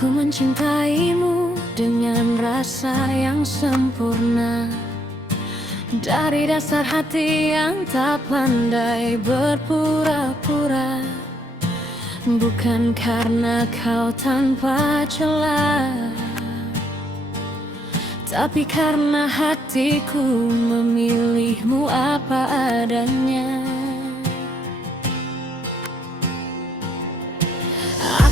Aku mencintaimu dengan rasa yang sempurna, dari dasar hati yang tak pandai berpura-pura. Bukan karena kau tanpa celah, tapi karena hatiku memilihmu apa adanya.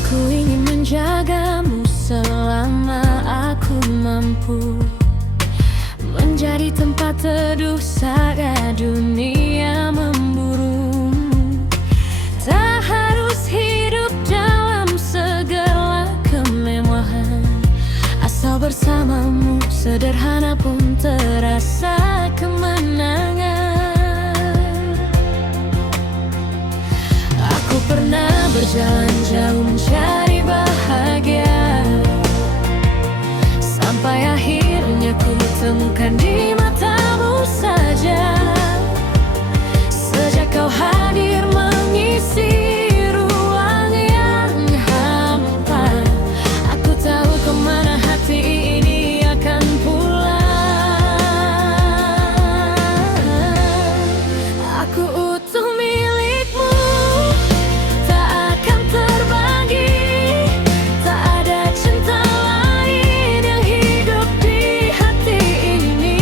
Aku ingin menjagamu selama aku mampu, menjadi tempat teduh saat dunia memburumu. Tak harus hidup dalam segala kemewahan, asal bersamamu sederhana pun terasa kemenangan. Aku pernah berjalan jauh mencari bahagia, sampai akhirnya ku temukan di matamu saja. Sejak kau hadir mengisi ruang yang hampa, aku tahu kemana hati ini akan pulang. Aku utuh milikmu, tak akan terbagi. Tak ada cinta lain yang hidup di hati ini.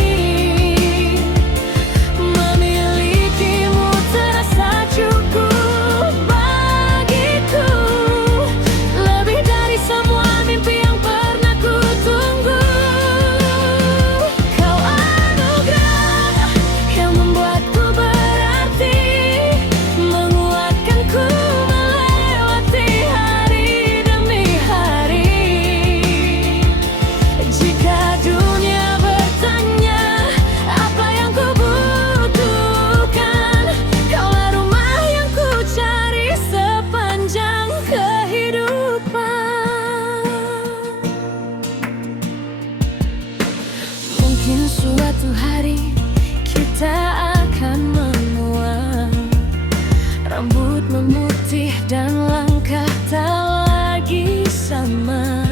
Memilikimu terasa cukup bagiku, lebih dari semua mimpi yang pernah ku tunggu. Kau anugerah yang membuatku berarti, menguatkanku melewati hari demi hari. Jika dunia bertanya apa yang ku butuhkan, kaulah rumah yang ku cari sepanjang kehidupan. Mungkin suatu hari kita akan menua, rambut memutih dan langkah tak lagi sama.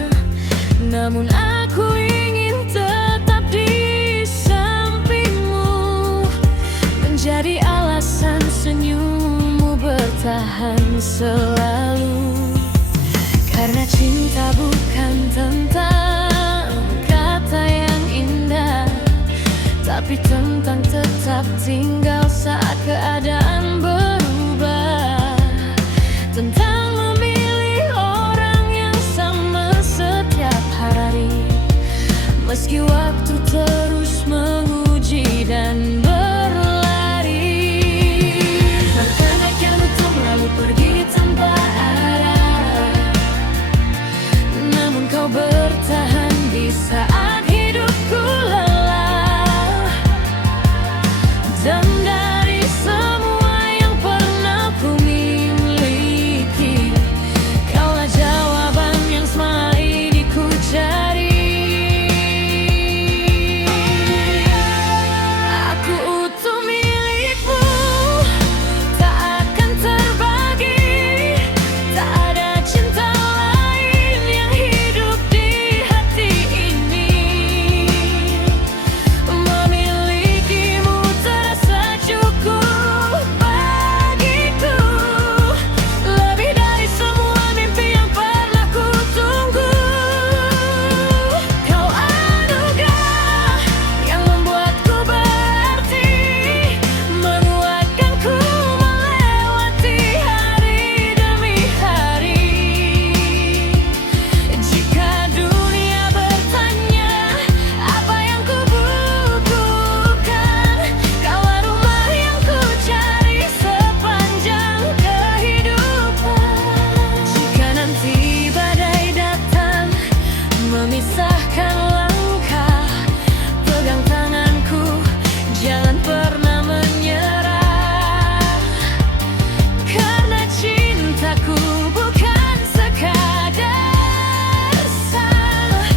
Namun aku ingin tetap di sampingmu, menjadi alasan senyummu bertahan selalu. Karena cinta bukan tentang kata yang indah, tapi tentang tetap tinggal saat keadaan berubah. Tentang memilih orang yang sama setiap hari, meski waktu terus menguji dan berlari. Terkadang yang untuk lalu pergi tanpa arah, namun kau bertahan di saat hidupku lelah. Dan dari semua yang pernah ku miliki, kaulah jawaban yang selama ini ku cari. Aku utuh milikmu, tak akan terbagi. Tak ada cinta lain yang hidup di hati ini. Memilikimu terasa cukup bagiku, lebih dari semua mimpi yang pernah ku tunggu. Kau anugerah yang membuatku berarti, menguatkanku melewati hari demi hari. Jika dunia bertanya apa yang ku butuhkan, kaulah rumah yang ku cari sepanjang kehidupan. Jika nanti badai datang memisahkan langkah, pegang tanganku, jangan pernah menyerah. Karena cintaku bukan sekadar sah,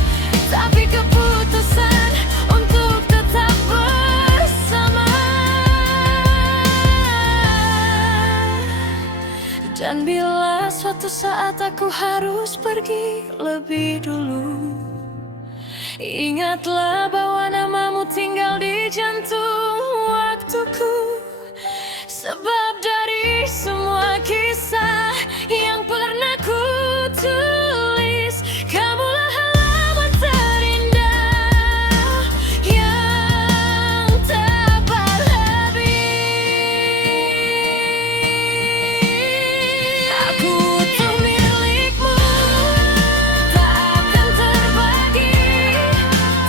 tapi keputusan untuk tetap bersama. Dan bila suatu saat aku harus pergi lebih dulu. Ingatlah bahwa namamu tinggal di jantung waktuku. Sebab dari semua kisah yang pernah ku tulis, kamulah halaman terindah yang tak berlebih. Aku tuh milikmu, tak akan terbagi.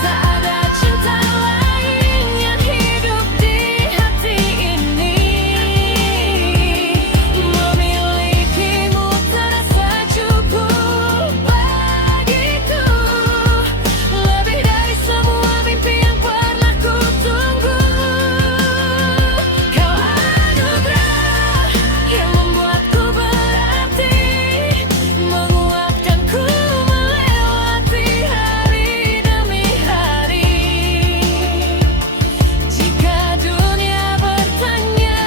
Tak ada cinta lain yang hidup di hati ini. Memilikimu terasa cukup bagiku, lebih dari semua mimpi yang pernah ku tunggu. Kau anugerah yang membuatku berarti, menguatkanku melewati hari demi hari. Jika dunia bertanya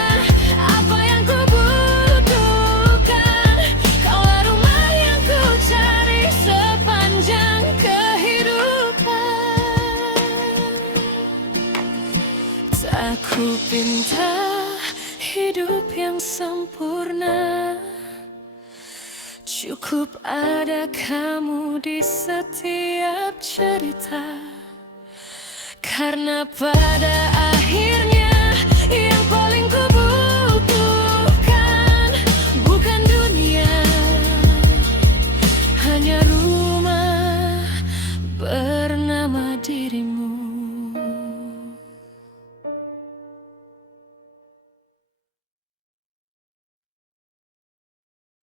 apa yang ku butuhkan, kaulah rumah yang ku cari sepanjang kehidupan. Tak ku pinta hidup yang sempurna, cukup ada kamu di setiap cerita. Karena pada akhirnya yang paling ku butuhkan bukan dunia, hanya rumah bernama dirimu.